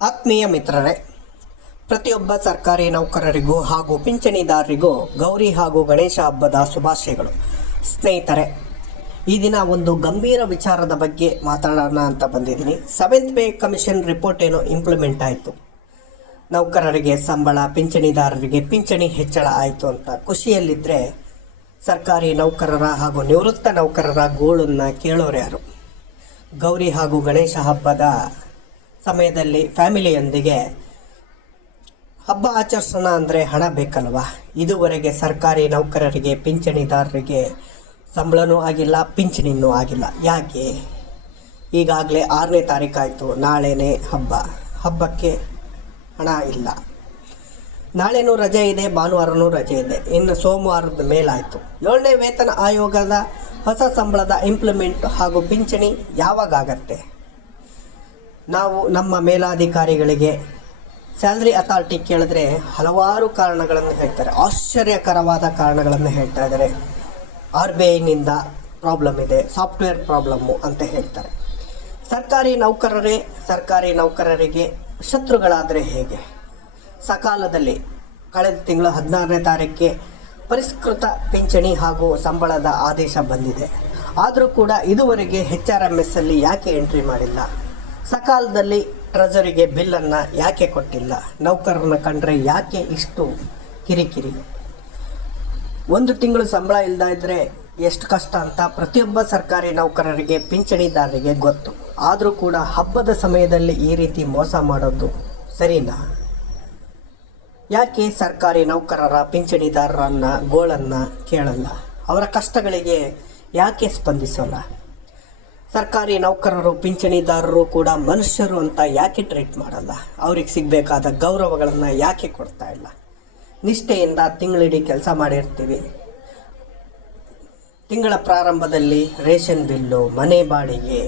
ಆತ್ಮೀಯ ಮಿತ್ರರೇ, ಪ್ರತಿಯೊಬ್ಬ ಸರ್ಕಾರಿ ನೌಕರರಿಗೂ ಹಾಗೂ ಪಿಂಚಣಿದಾರರಿಗೂ ಗೌರಿ ಹಾಗೂ ಗಣೇಶ ಹಬ್ಬದ ಶುಭಾಶಯಗಳು. ಸ್ನೇಹಿತರೆ, ಈ ದಿನ ಒಂದು ಗಂಭೀರ ವಿಚಾರದ ಬಗ್ಗೆ ಮಾತಾಡೋಣ ಅಂತ ಬಂದಿದ್ದೀನಿ. ಸೆವೆಂತ್ ಪೇ ಕಮಿಷನ್ ರಿಪೋರ್ಟ್ ಏನೋ ಇಂಪ್ಲಿಮೆಂಟ್ ಆಯಿತು. ನೌಕರರಿಗೆ ಸಂಬಳ, ಪಿಂಚಣಿದಾರರಿಗೆ ಪಿಂಚಣಿ ಹೆಚ್ಚಳ ಆಯಿತು ಅಂತ ಖುಷಿಯಲ್ಲಿದ್ದರೆ ಸರ್ಕಾರಿ ನೌಕರರ ಹಾಗೂ ನಿವೃತ್ತ ನೌಕರರ ಗೋಳನ್ನು ಕೇಳೋರು ಯಾರು? ಗೌರಿ ಹಾಗೂ ಗಣೇಶ ಹಬ್ಬದ ಸಮಯದಲ್ಲಿ ಫ್ಯಾಮಿಲಿಯೊಂದಿಗೆ ಹಬ್ಬ ಆಚರಿಸೋಣ ಅಂದರೆ ಹಣ ಬೇಕಲ್ವ? ಇದುವರೆಗೆ ಸರ್ಕಾರಿ ನೌಕರರಿಗೆ, ಪಿಂಚಣಿದಾರರಿಗೆ ಸಂಬಳನೂ ಆಗಿಲ್ಲ, ಪಿಂಚಣಿನೂ ಆಗಿಲ್ಲ. ಯಾಕೆ? ಈಗಾಗಲೇ ಆರನೇ ತಾರೀಕಾಯಿತು ನಾಳೆನೇ ಹಬ್ಬ. ಹಬ್ಬಕ್ಕೆ ಹಣ ಇಲ್ಲ. ನಾಳೆನೂ ರಜೆ ಇದೆ, ಭಾನುವಾರನೂ ರಜೆ ಇದೆ. ಇನ್ನು ಸೋಮವಾರದ ಮೇಲಾಯಿತು. ಏಳನೇ ವೇತನ ಆಯೋಗದ ಹೊಸ ಸಂಬಳದ ಇಂಪ್ಲಿಮೆಂಟ್ ಹಾಗೂ ಪಿಂಚಣಿ ಯಾವಾಗ ಆಗತ್ತೆ ನಾವು ನಮ್ಮ ಮೇಲಾಧಿಕಾರಿಗಳಿಗೆ ಸ್ಯಾಲ್ರಿ ಅಥಾರಿಟಿ ಕೇಳಿದ್ರೆ ಹಲವಾರು ಕಾರಣಗಳನ್ನು ಹೇಳ್ತಾರೆ. ಆಶ್ಚರ್ಯಕರವಾದ ಕಾರಣಗಳನ್ನು ಹೇಳ್ತಾ ಇದ್ದಾರೆ. ಆರ್ ಬಿ ಐನಿಂದ ಪ್ರಾಬ್ಲಮ್ ಇದೆ ಸಾಫ್ಟ್ವೇರ್ ಪ್ರಾಬ್ಲಮ್ಮು ಅಂತ ಹೇಳ್ತಾರೆ. ಸರ್ಕಾರಿ ನೌಕರರೇ, ಸರ್ಕಾರಿ ನೌಕರರಿಗೆ ಶತ್ರುಗಳಾದರೆ ಹೇಗೆ? ಸಕಾಲದಲ್ಲಿ ಕಳೆದ ತಿಂಗಳು ಹದಿನಾರನೇ ತಾರೀಕಿಗೆ ಪರಿಷ್ಕೃತ ಪಿಂಚಣಿ ಹಾಗೂ ಸಂಬಳದ ಆದೇಶ ಬಂದಿದೆ. ಆದರೂ ಕೂಡ ಇದುವರೆಗೆ ಹೆಚ್ ಆರ್ ಎಂ ಎಸ್ ಅಲ್ಲಿ ಯಾಕೆ ಎಂಟ್ರಿ ಮಾಡಿಲ್ಲ? ಸಕಾಲದಲ್ಲಿ ಟ್ರೆಜರಿಗೆ ಬಿಲ್ಲನ್ನು ಯಾಕೆ ಕೊಟ್ಟಿಲ್ಲ? ನೌಕರರನ್ನ ಕಂಡ್ರೆ ಯಾಕೆ ಇಷ್ಟು ಕಿರಿಕಿರಿ? ಒಂದು ತಿಂಗಳು ಸಂಬಳ ಇಲ್ಲದ ಇದ್ದರೆ ಎಷ್ಟು ಕಷ್ಟ ಅಂತ ಪ್ರತಿಯೊಬ್ಬ ಸರ್ಕಾರಿ ನೌಕರರಿಗೆ, ಪಿಂಚಣಿದಾರರಿಗೆ ಗೊತ್ತು. ಆದರೂ ಕೂಡ ಹಬ್ಬದ ಸಮಯದಲ್ಲಿ ಈ ರೀತಿ ಮೋಸ ಮಾಡೋದು ಸರಿನಾ? ಯಾಕೆ ಸರ್ಕಾರಿ ನೌಕರರ, ಪಿಂಚಣಿದಾರರನ್ನು, ಗೋಳನ್ನು ಕೇಳಲ್ಲ? ಅವರ ಕಷ್ಟಗಳಿಗೆ ಯಾಕೆ ಸ್ಪಂದಿಸೋಲ್ಲ? ಸರ್ಕಾರಿ ನೌಕರರು, ಪಿಂಚಣಿದಾರರು ಕೂಡ ಮನುಷ್ಯರು ಅಂತ ಯಾಕೆ ಟ್ರೀಟ್ ಮಾಡಲ್ಲ? ಅವ್ರಿಗೆ ಸಿಗಬೇಕಾದ ಗೌರವಗಳನ್ನು ಯಾಕೆ ಕೊಡ್ತಾ ಇಲ್ಲ? ನಿಷ್ಠೆಯಿಂದ ತಿಂಗಳಿಡೀ ಕೆಲಸ ಮಾಡಿರ್ತೀವಿ. ತಿಂಗಳ ಪ್ರಾರಂಭದಲ್ಲಿ ರೇಷನ್ ಬಿಲ್ಲು, ಮನೆ ಬಾಡಿಗೆ,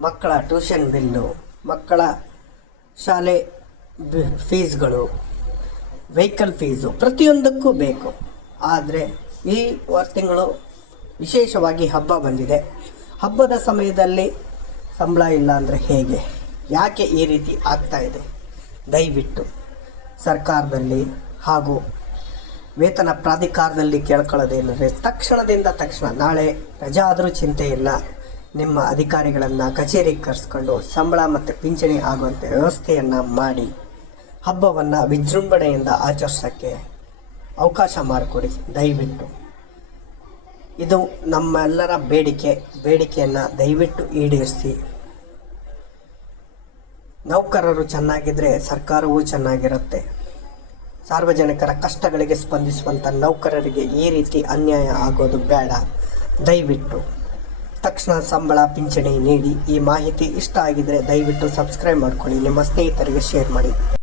ಮಕ್ಕಳ ಟ್ಯೂಷನ್ ಬಿಲ್ಲು, ಮಕ್ಕಳ ಶಾಲೆ ಫೀಸ್ಗಳು ವೆಹಿಕಲ್ ಫೀಸು ಪ್ರತಿಯೊಂದಕ್ಕೂ ಬೇಕು. ಆದರೆ ಈ ತಿಂಗಳು ವಿಶೇಷವಾಗಿ ಹಬ್ಬ ಬಂದಿದೆ. ಹಬ್ಬದ ಸಮಯದಲ್ಲಿ ಸಂಬಳ ಇಲ್ಲ ಅಂದರೆ ಹೇಗೆ? ಯಾಕೆ ಈ ರೀತಿ ಆಗ್ತಾ ಇದೆ? ದಯವಿಟ್ಟು ಸರ್ಕಾರದಲ್ಲಿ ಹಾಗೂ ವೇತನ ಪ್ರಾಧಿಕಾರದಲ್ಲಿ ಕೇಳ್ಕೊಳ್ಳೋದೇನೆಂದರೆ ತಕ್ಷಣದಿಂದ ತಕ್ಷಣ, ನಾಳೆ ರಜಾ ಆದರೂ ಚಿಂತೆ ಇಲ್ಲ. ನಿಮ್ಮ ಅಧಿಕಾರಿಗಳನ್ನು ಕಚೇರಿಗೆ ಕರೆಸ್ಕೊಂಡು ಸಂಬಳ ಮತ್ತು ಪಿಂಚಣಿ ಆಗುವಂಥ ವ್ಯವಸ್ಥೆಯನ್ನು ಮಾಡಿ, ಹಬ್ಬವನ್ನು ವಿಜೃಂಭಣೆಯಿಂದ ಆಚರಿಸೋಕ್ಕೆ ಅವಕಾಶ ಮಾಡಿಕೊಡಿ. ದಯವಿಟ್ಟು. ಇದು ನಮ್ಮೆಲ್ಲರ ಬೇಡಿಕೆ. ಬೇಡಿಕೆಯನ್ನು ದಯವಿಟ್ಟು ಈಡೇರಿಸಿ. ನೌಕರರು ಚೆನ್ನಾಗಿದ್ದರೆ ಸರ್ಕಾರವೂ ಚೆನ್ನಾಗಿರುತ್ತೆ. ಸಾರ್ವಜನಿಕರ ಕಷ್ಟಗಳಿಗೆ ಸ್ಪಂದಿಸುವಂಥ ನೌಕರರಿಗೆ ಈ ರೀತಿ ಅನ್ಯಾಯ ಆಗೋದು ಬೇಡ. ದಯವಿಟ್ಟು ತಕ್ಷಣ ಸಂಬಳ, ಪಿಂಚಣಿ ನೀಡಿ. ಈ ಮಾಹಿತಿ ಇಷ್ಟ ಆಗಿದರೆ ದಯವಿಟ್ಟು ಸಬ್ಸ್ಕ್ರೈಬ್ ಮಾಡ್ಕೊಳ್ಳಿ. ನಿಮ್ಮ ಸ್ನೇಹಿತರಿಗೆ ಶೇರ್ ಮಾಡಿ.